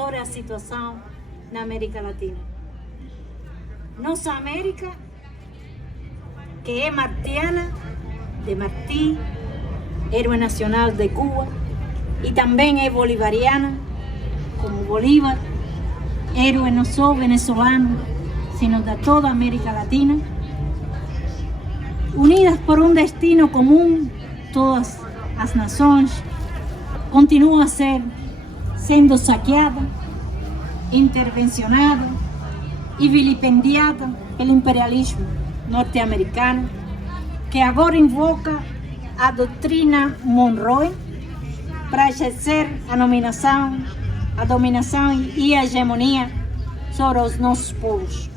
sobre a situação na América Latina. Nossa América, que é martiana, de Martí, héroe nacional de Cuba, e também é bolivariana, como Bolívar, héroe não só venezolano, sino de toda a América Latina, unidas por um destino comum, todas as nações, continua sendo saqueada, intervencionada e vilipendiada pelo imperialismo norte-americano, que agora invoca a doutrina Monroe para exercer a dominação e a hegemonia sobre os nossos povos.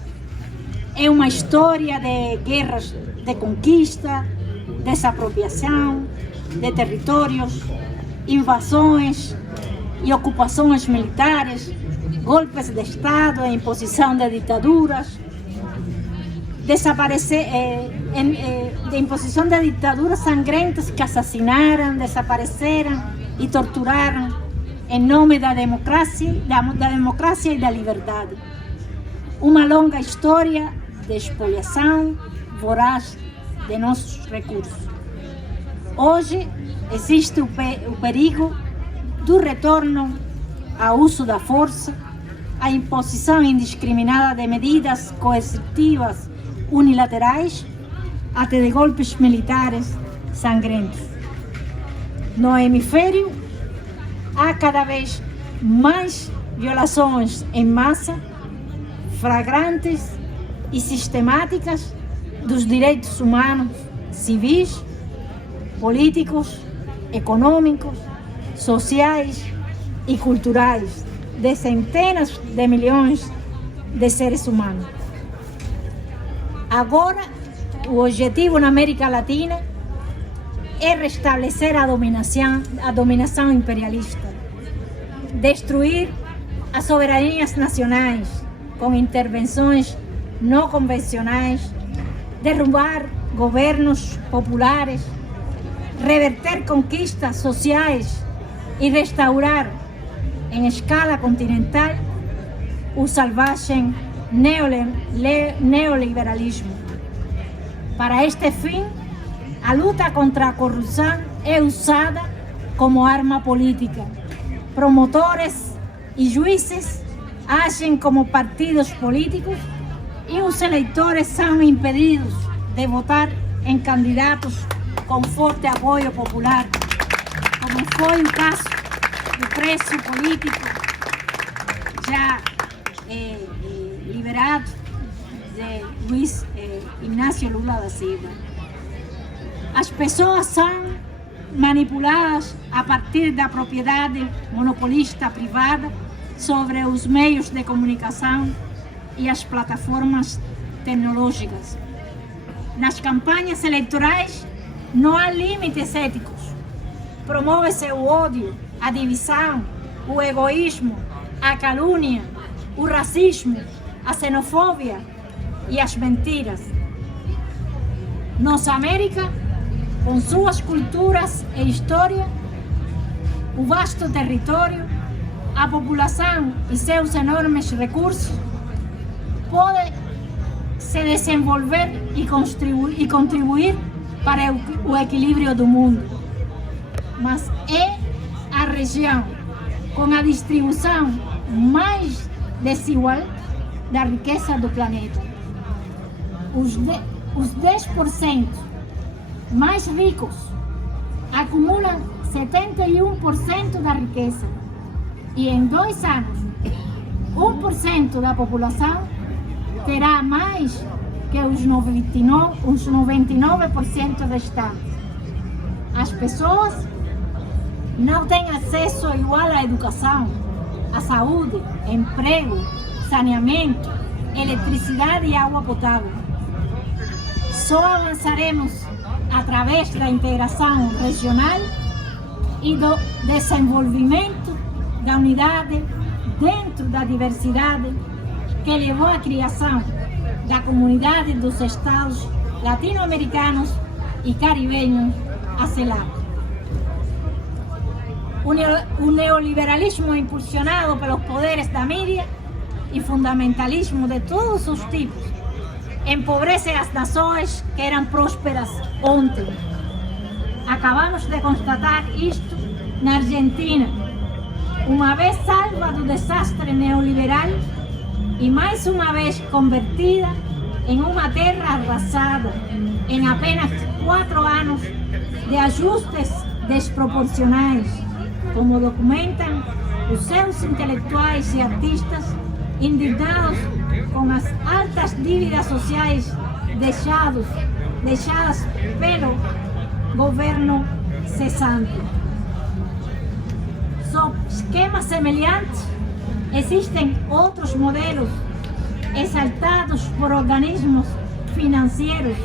É uma história de guerras de conquista, desapropriação de territórios, invasões e ocupações militares, golpes de Estado, imposição de ditaduras, de imposição de ditaduras sangrentas que assassinaram, desapareceram e torturaram em nome da democracia e da liberdade. Uma longa história de expoliação voraz de nossos recursos. Hoje existe o perigo do retorno ao uso da força, à imposição indiscriminada de medidas coercitivas unilaterais, até de golpes militares sangrentos. No hemisfério, há cada vez mais violações em massa, flagrantes e sistemáticas dos direitos humanos, civis, políticos, econômicos, sociais e culturais de centenas de milhões de seres humanos. Agora, o objetivo na América Latina é restabelecer a dominação imperialista, destruir as soberanias nacionais com intervenções não convencionais, derrubar governos populares, reverter conquistas sociais e restaurar em escala continental o selvagem neoliberalismo. Para este fim, a luta contra a corrupção é usada como arma política. Promotores e juízes agem como partidos políticos e os eleitores são impedidos de votar em candidatos com forte apoio popular, como foi o caso do preso político já liberado de Luiz Inácio Lula da Silva. As pessoas são manipuladas a partir da propriedade monopolista privada sobre os meios de comunicação e as plataformas tecnológicas. Nas campanhas eleitorais não há limites éticos. Promove-se o ódio, a divisão, o egoísmo, a calúnia, o racismo, a xenofobia e as mentiras. Nossa América, com suas culturas e história, o vasto território, a população e seus enormes recursos, pode se desenvolver e contribuir para o equilíbrio do mundo. Mas é a região com a distribuição mais desigual da riqueza do planeta. Os 10% mais ricos acumulam 71% da riqueza e em 2 anos 1% da população terá mais que os 99% restantes. As pessoas não têm acesso igual à educação, à saúde, emprego, saneamento, eletricidade e água potável. Só avançaremos através da integração regional e do desenvolvimento da unidade dentro da diversidade que levou à criação da Comunidade dos Estados Latino-Americanos e Caribenhos, a CELAC. um neoliberalismo impulsionado pelos poderes da mídia e fundamentalismo de todos os tipos empobrece as nações que eram prósperas ontem. Acabamos de constatar isto na Argentina, uma vez salva do desastre neoliberal e mais uma vez convertida em uma terra arrasada em apenas 4 anos de ajustes desproporcionais, como documentam os seus intelectuais e artistas indignados com as altas dívidas sociais deixadas pelo governo cessante. Sob esquemas semelhantes, existem outros modelos exaltados por organismos financeiros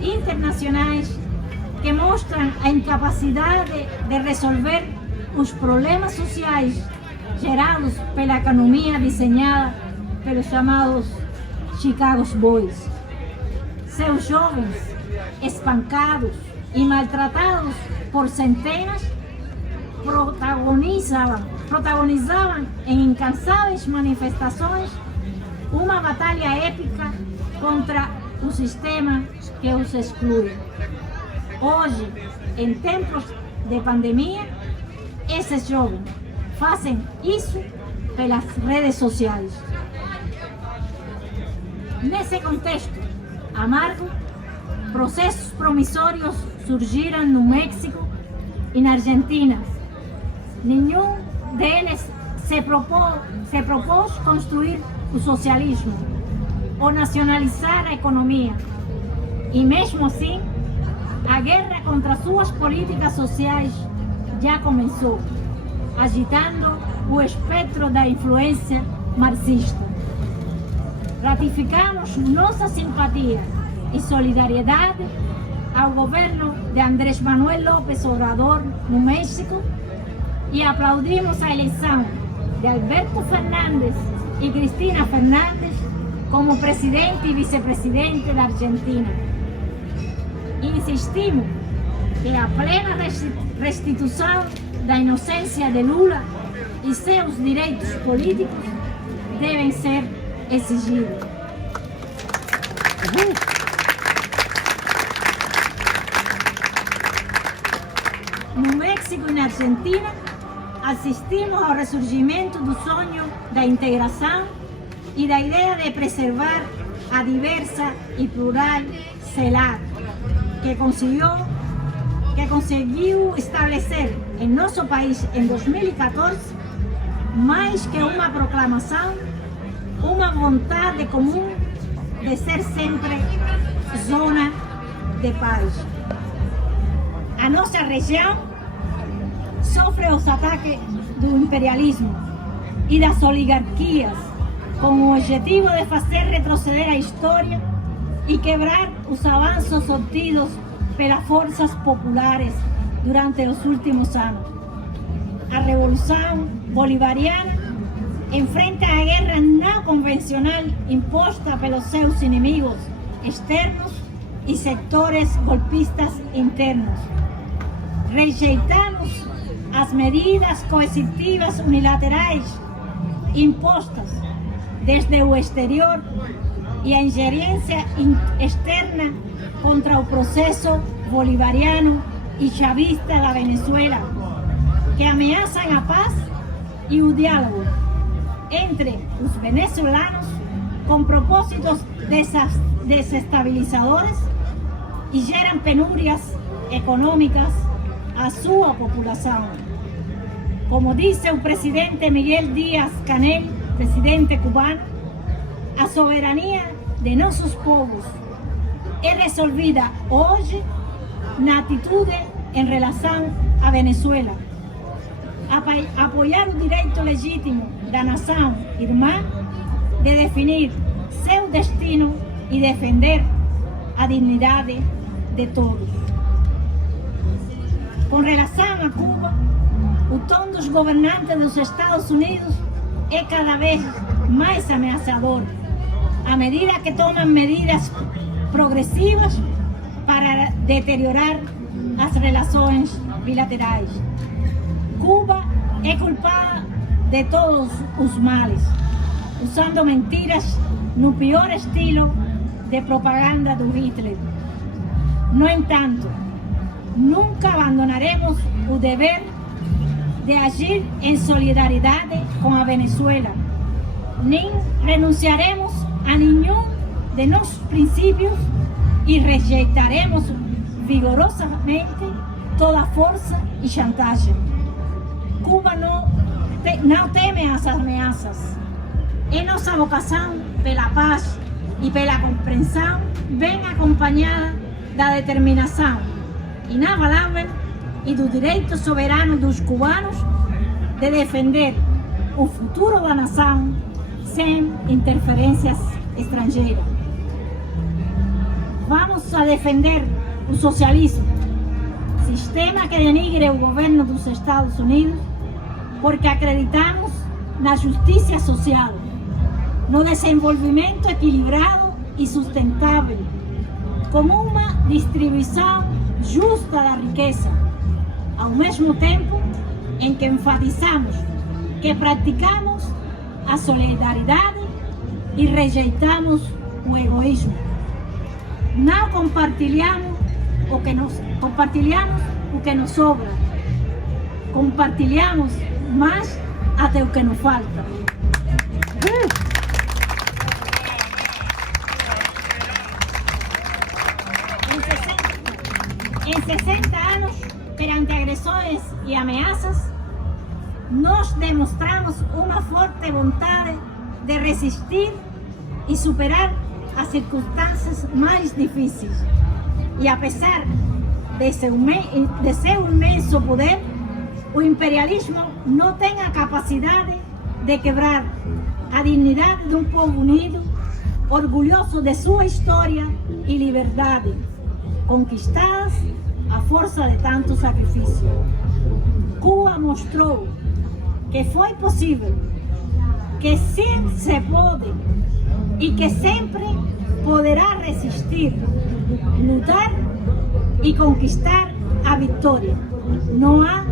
internacionais que mostram a incapacidade de resolver os problemas sociais gerados pela economia desenhada pelos chamados Chicago Boys. Seus jovens, espancados e maltratados por centenas, protagonizavam em incansáveis manifestações uma batalha épica contra o sistema que os exclui. Hoje, em tempos de pandemia, esses jovens fazem isso pelas redes sociais. Nesse contexto amargo, processos promissórios surgiram no México e na Argentina. Nenhum deles se propôs construir o socialismo ou nacionalizar a economia. E mesmo assim, a guerra contra suas políticas sociais já começou, agitando o espectro da influência marxista. Ratificamos nossa simpatia e solidariedade ao governo de Andrés Manuel López Obrador no México e aplaudimos a eleição de Alberto Fernández e Cristina Fernández como presidente e vice-presidente da Argentina. Insistimos que a plena restituição da inocência de Lula e seus direitos políticos devem ser exigidos. No México e na Argentina, assistimos ao ressurgimento do sonho da integração e da ideia de preservar a diversa e plural CELAC, que conseguiu estabelecer em nosso país em 2014, mais que uma proclamação, uma vontade comum de ser sempre zona de paz. A nossa região sofre os ataques do imperialismo e das oligarquias com o objetivo de fazer retroceder a história e quebrar os avanços obtidos pelas forças populares durante os últimos anos. A Revolução Bolivariana enfrenta a guerra não convencional imposta pelos seus inimigos externos e setores golpistas internos. Rejeitamos as medidas coercitivas unilaterais impostas desde o exterior e a ingerência externa contra o processo bolivariano e chavista da Venezuela, que ameaçam a paz e o diálogo entre os venezuelanos com propósitos desestabilizadores e geram penúrias econômicas à sua população. Como disse o presidente Miguel Díaz-Canel, presidente cubano, a soberania de nossos povos é resolvida hoje na atitude em relação à Venezuela. Apoiar o direito legítimo da nação irmã de definir seu destino e defender a dignidade de todos. Com relação a Cuba, o tom dos governantes dos Estados Unidos é cada vez mais ameaçador, à medida que tomam medidas progressivas para deteriorar as relações bilaterais. Cuba é culpada de todos os males, usando mentiras no pior estilo de propaganda do Hitler. No entanto, nunca abandonaremos o dever de agir em solidariedade com a Venezuela, nem renunciaremos a nenhum de nossos princípios e rejeitaremos vigorosamente toda força e chantagem. Cuba não teme as ameaças. E nossa vocação pela paz e pela compreensão vem acompanhada da determinação inabalável e do direito soberano dos cubanos de defender o futuro da nação sem interferências estrangeiras. Vamos a defender o socialismo, sistema que denigre o governo dos Estados Unidos, porque acreditamos na justiça social, no desenvolvimento equilibrado e sustentável, com uma distribuição justa da riqueza, ao mesmo tempo em que enfatizamos que praticamos a solidariedade e rejeitamos o egoísmo. Não compartilhamos o que nos sobra, compartilhamos mais até o que nos falta. Em 60 anos, perante agressões e ameaças, nós demonstramos uma forte vontade de resistir e superar as circunstâncias mais difíceis. E apesar de seu imenso poder, o imperialismo não tem a capacidade de quebrar a dignidade de um povo unido, orgulhoso de sua história e liberdade, conquistadas à força de tanto sacrifício. Cuba mostrou que foi possível, que sim se pode e que sempre poderá resistir, lutar e conquistar a vitória. Não há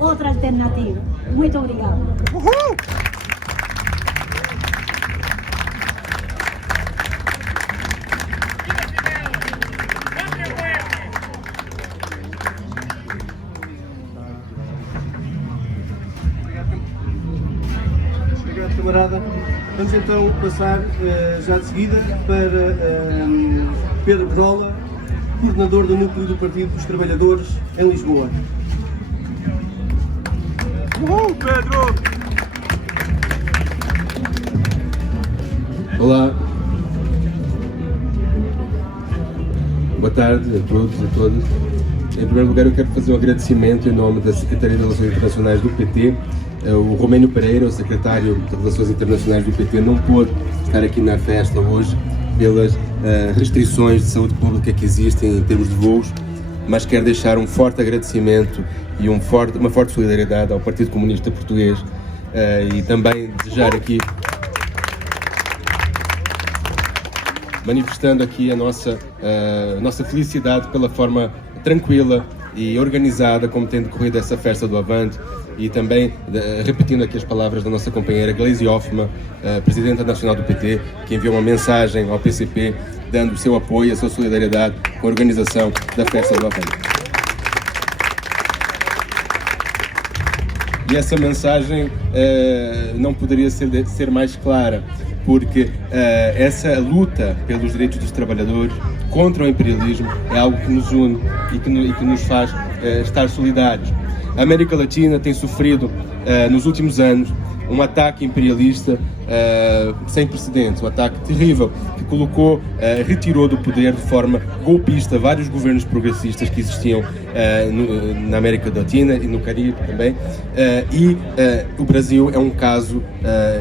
outra alternativa. Muito obrigada. Obrigado, camarada. Vamos então passar já de seguida para Pedro Grola, coordenador do Núcleo do Partido dos Trabalhadores em Lisboa. Pedro! Olá, boa tarde a todos e a todas. Em primeiro lugar, eu quero fazer um agradecimento em nome da Secretaria de Relações Internacionais do PT. O Romênio Pereira, o secretário de Relações Internacionais do PT, não pôde estar aqui na festa hoje pelas restrições de saúde pública que existem em termos de voos, mas quero deixar um forte agradecimento e uma forte solidariedade ao Partido Comunista Português e também desejar aqui, manifestando aqui a nossa felicidade pela forma tranquila e organizada como tem decorrido essa festa do Avante, e também repetindo aqui as palavras da nossa companheira Gleisi Hoffmann, Presidenta Nacional do PT, que enviou uma mensagem ao PCP dando o seu apoio e a sua solidariedade com a organização da festa do Avante. E essa mensagem não poderia ser mais clara, porque essa luta pelos direitos dos trabalhadores contra o imperialismo é algo que nos une e que nos faz estar solidários. A América Latina tem sofrido nos últimos anos um ataque imperialista sem precedentes, um ataque terrível que retirou do poder de forma golpista vários governos progressistas que existiam na América Latina e no Caribe também, o Brasil é um caso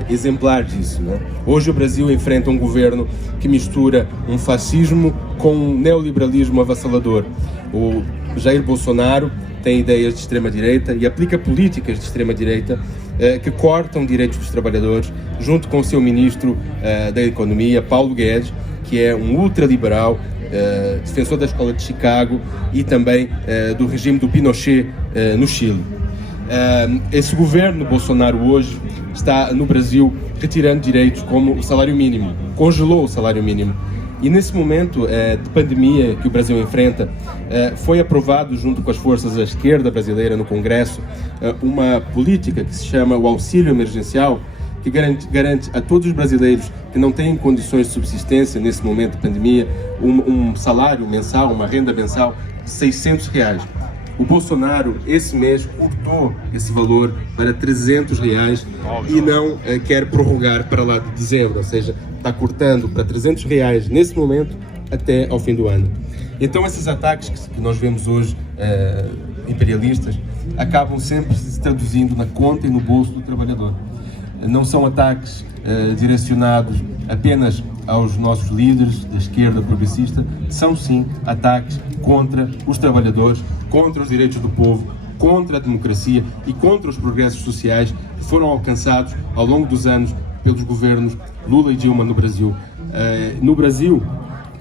exemplar disso, né? Hoje o Brasil enfrenta um governo que mistura um fascismo com um neoliberalismo avassalador. O Jair Bolsonaro tem ideias de extrema-direita e aplica políticas de extrema-direita que cortam direitos dos trabalhadores, junto com o seu ministro da Economia, Paulo Guedes, que é um ultraliberal, defensor da Escola de Chicago e também do regime do Pinochet no Chile. Esse governo Bolsonaro hoje está no Brasil retirando direitos como o salário mínimo, congelou o salário mínimo. E nesse momento de pandemia que o Brasil enfrenta, foi aprovado junto com as forças da esquerda brasileira no Congresso uma política que se chama o auxílio emergencial, que garante a todos os brasileiros que não têm condições de subsistência nesse momento de pandemia um salário mensal, uma renda mensal de R$600. O Bolsonaro, esse mês, cortou esse valor para R$300 e não quer prorrogar para lá de dezembro, ou seja, está cortando para R$300 nesse momento até ao fim do ano. Então esses ataques que nós vemos hoje, imperialistas, acabam sempre se traduzindo na conta e no bolso do trabalhador. Não são ataques direcionados apenas aos nossos líderes da esquerda progressista, são sim ataques contra os trabalhadores, contra os direitos do povo, contra a democracia e contra os progressos sociais que foram alcançados ao longo dos anos pelos governos Lula e Dilma no Brasil. No Brasil,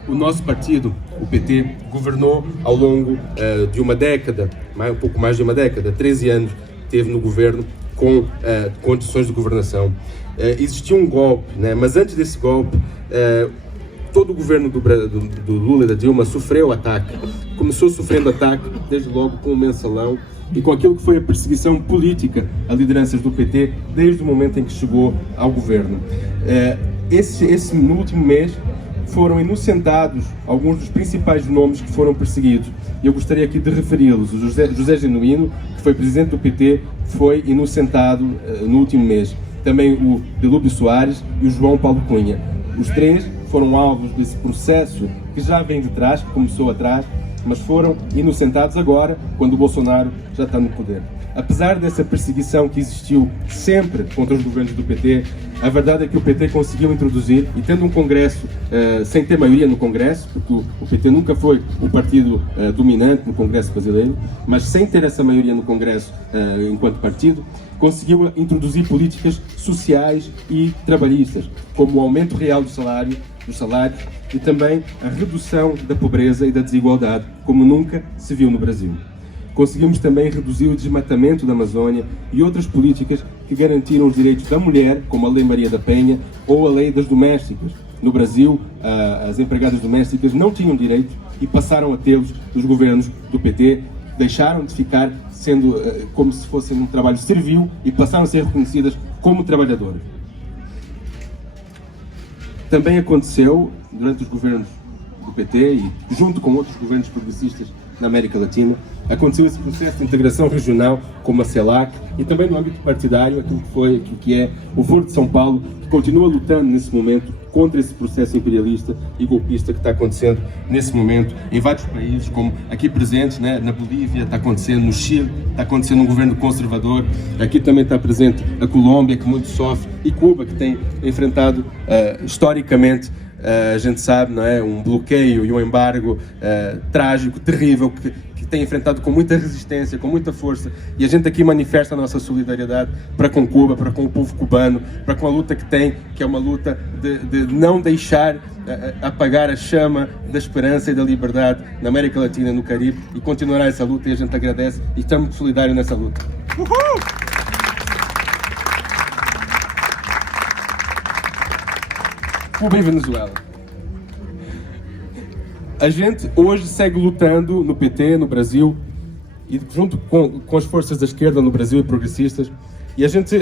o nosso partido, o PT, governou ao longo de uma década, um pouco mais de uma década, 13 anos, teve no governo com condições de governação. Existiu um golpe, né? Mas antes desse golpe, todo o governo do Lula e da Dilma sofreu ataque. Começou sofrendo ataque, desde logo com o mensalão e com aquilo que foi a perseguição política a lideranças do PT desde o momento em que chegou ao governo. No último mês foram inocentados alguns dos principais nomes que foram perseguidos. E eu gostaria aqui de referi-los. O José Genuíno, que foi presidente do PT, foi inocentado no último mês. Também o Delúbio Soares e o João Paulo Cunha. Os três foram alvos desse processo que já vem de trás, que começou atrás, mas foram inocentados agora, quando o Bolsonaro já está no poder. Apesar dessa perseguição que existiu sempre contra os governos do PT, a verdade é que o PT conseguiu introduzir, e tendo um Congresso sem ter maioria no Congresso, porque o PT nunca foi o partido dominante no Congresso brasileiro, mas sem ter essa maioria no Congresso enquanto partido, conseguiu introduzir políticas sociais e trabalhistas, como o aumento real dos salários e também a redução da pobreza e da desigualdade, como nunca se viu no Brasil. Conseguimos também reduzir o desmatamento da Amazônia e outras políticas que garantiram os direitos da mulher, como a Lei Maria da Penha ou a Lei das Domésticas. No Brasil, as empregadas domésticas não tinham direito e passaram a tê-los nos governos do PT, deixaram de ficar sendo como se fossem um trabalho servil e passaram a ser reconhecidas como trabalhadoras. Também aconteceu, durante os governos do PT e junto com outros governos progressistas na América Latina, aconteceu esse processo de integração regional como a CELAC e também no âmbito partidário, aquilo que é o Foro de São Paulo, que continua lutando nesse momento contra esse processo imperialista e golpista que está acontecendo nesse momento em vários países, como aqui presentes, né, na Bolívia, está acontecendo no Chile, está acontecendo um governo conservador, aqui também está presente a Colômbia, que muito sofre, e Cuba, que tem enfrentado historicamente, a gente sabe, não é, um bloqueio e um embargo trágico, terrível, que tem enfrentado com muita resistência, com muita força, e a gente aqui manifesta a nossa solidariedade para com Cuba, para com o povo cubano, para com a luta que tem, que é uma luta de não deixar apagar a chama da esperança e da liberdade na América Latina e no Caribe, e continuará essa luta, e a gente agradece e estamos solidários nessa luta. Uhul! Cuba e Venezuela. A gente hoje segue lutando no PT, no Brasil, e junto com as forças da esquerda no Brasil e progressistas, e a gente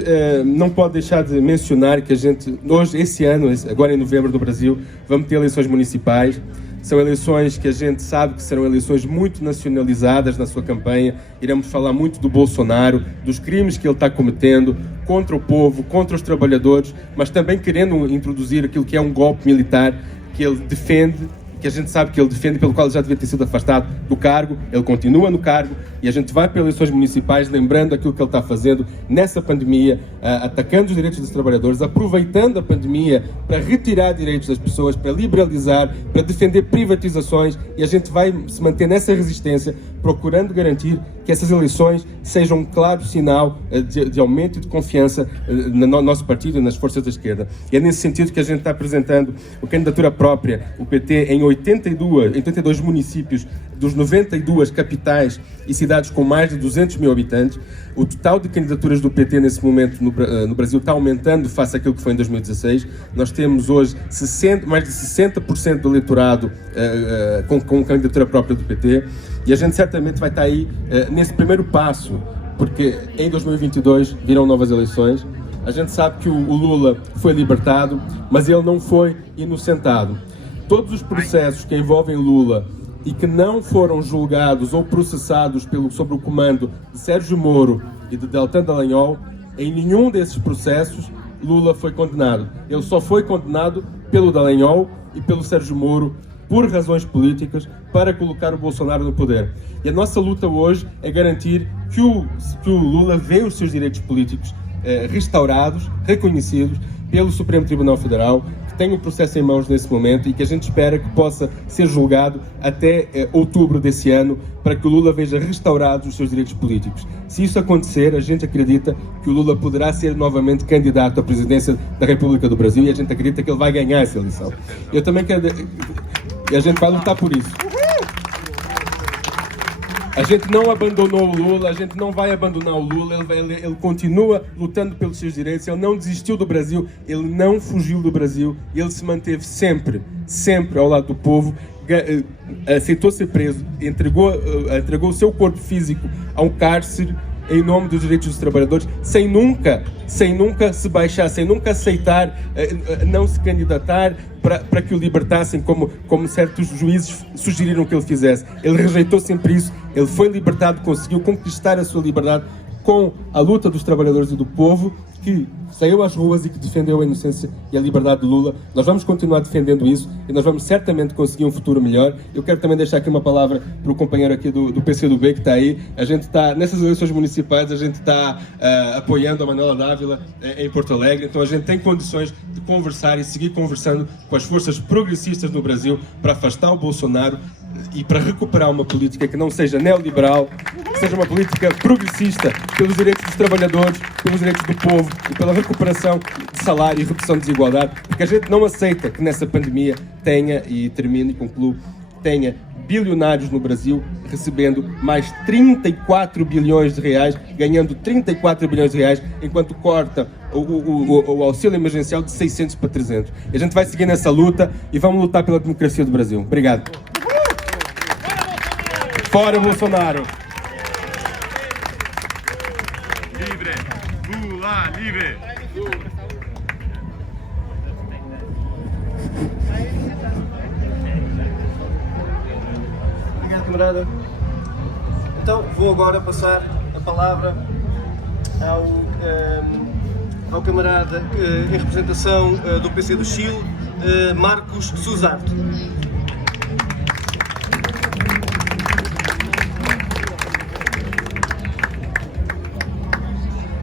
não pode deixar de mencionar que a gente, hoje, esse ano, agora em novembro no Brasil, vamos ter eleições municipais. São eleições que a gente sabe que serão eleições muito nacionalizadas na sua campanha. Iremos falar muito do Bolsonaro, dos crimes que ele está cometendo contra o povo, contra os trabalhadores, mas também querendo introduzir aquilo que é um golpe militar que ele defende, que a gente sabe que ele defende, pelo qual ele já devia ter sido afastado do cargo. Ele continua no cargo e a gente vai para eleições municipais lembrando aquilo que ele está fazendo nessa pandemia, atacando os direitos dos trabalhadores, aproveitando a pandemia para retirar direitos das pessoas, para liberalizar, para defender privatizações, e a gente vai se manter nessa resistência, procurando garantir que essas eleições sejam um claro sinal de aumento de confiança no nosso partido e nas forças da esquerda. E é nesse sentido que a gente está apresentando a candidatura própria, o PT, em 82 municípios dos 92 capitais e cidades com mais de 200 mil habitantes. O total de candidaturas do PT nesse momento no Brasil está aumentando face àquilo que foi em 2016. Nós temos hoje mais de 60% do eleitorado com candidatura própria do PT, e a gente certamente vai estar aí nesse primeiro passo, porque em 2022 virão novas eleições. A gente sabe que o Lula foi libertado, mas ele não foi inocentado. Todos os processos que envolvem Lula e que não foram julgados ou processados sob o comando de Sérgio Moro e de Deltan Dallagnol, em nenhum desses processos Lula foi condenado. Ele só foi condenado pelo Dallagnol e pelo Sérgio Moro por razões políticas, para colocar o Bolsonaro no poder. E a nossa luta hoje é garantir que o Lula vê os seus direitos políticos restaurados, reconhecidos pelo Supremo Tribunal Federal, que tem o processo em mãos nesse momento e que a gente espera que possa ser julgado até outubro desse ano, para que o Lula veja restaurados os seus direitos políticos. Se isso acontecer, a gente acredita que o Lula poderá ser novamente candidato à presidência da República do Brasil, e a gente acredita que ele vai ganhar essa eleição. Eu também quero... E a gente vai lutar por isso. A gente não abandonou o Lula, a gente não vai abandonar o Lula, ele continua lutando pelos seus direitos, ele não desistiu do Brasil, ele não fugiu do Brasil, ele se manteve sempre ao lado do povo, aceitou ser preso, entregou o seu corpo físico a um cárcere em nome dos direitos dos trabalhadores, sem nunca se baixar, sem nunca aceitar não se candidatar para que o libertassem, como certos juízes sugeriram que ele fizesse. Ele rejeitou sempre isso, ele foi libertado, conseguiu conquistar a sua liberdade com a luta dos trabalhadores e do povo, que saiu às ruas e que defendeu a inocência e a liberdade de Lula. Nós vamos continuar defendendo isso e nós vamos certamente conseguir um futuro melhor. Eu quero também deixar aqui uma palavra para o companheiro aqui do PCdoB que está aí. A gente está, nessas eleições municipais, a gente está apoiando a Manuela Dávila em Porto Alegre, então a gente tem condições de conversar e seguir conversando com as forças progressistas no Brasil para afastar o Bolsonaro e para recuperar uma política que não seja neoliberal, que seja uma política progressista pelos direitos dos trabalhadores, pelos direitos do povo e pela recuperação de salário e redução de desigualdade, porque a gente não aceita que nessa pandemia tenha, e termino e concluo, tenha bilionários no Brasil recebendo mais 34 bilhões de reais, ganhando 34 bilhões de reais, enquanto corta o auxílio emergencial de 600 para 300. A gente vai seguir nessa luta e vamos lutar pela democracia do Brasil. Obrigado. Fora Bolsonaro! Livre! Lula livre! Obrigado, camarada. Então, vou agora passar a palavra ao camarada em representação do PC do Chile, Marcos Suzarte.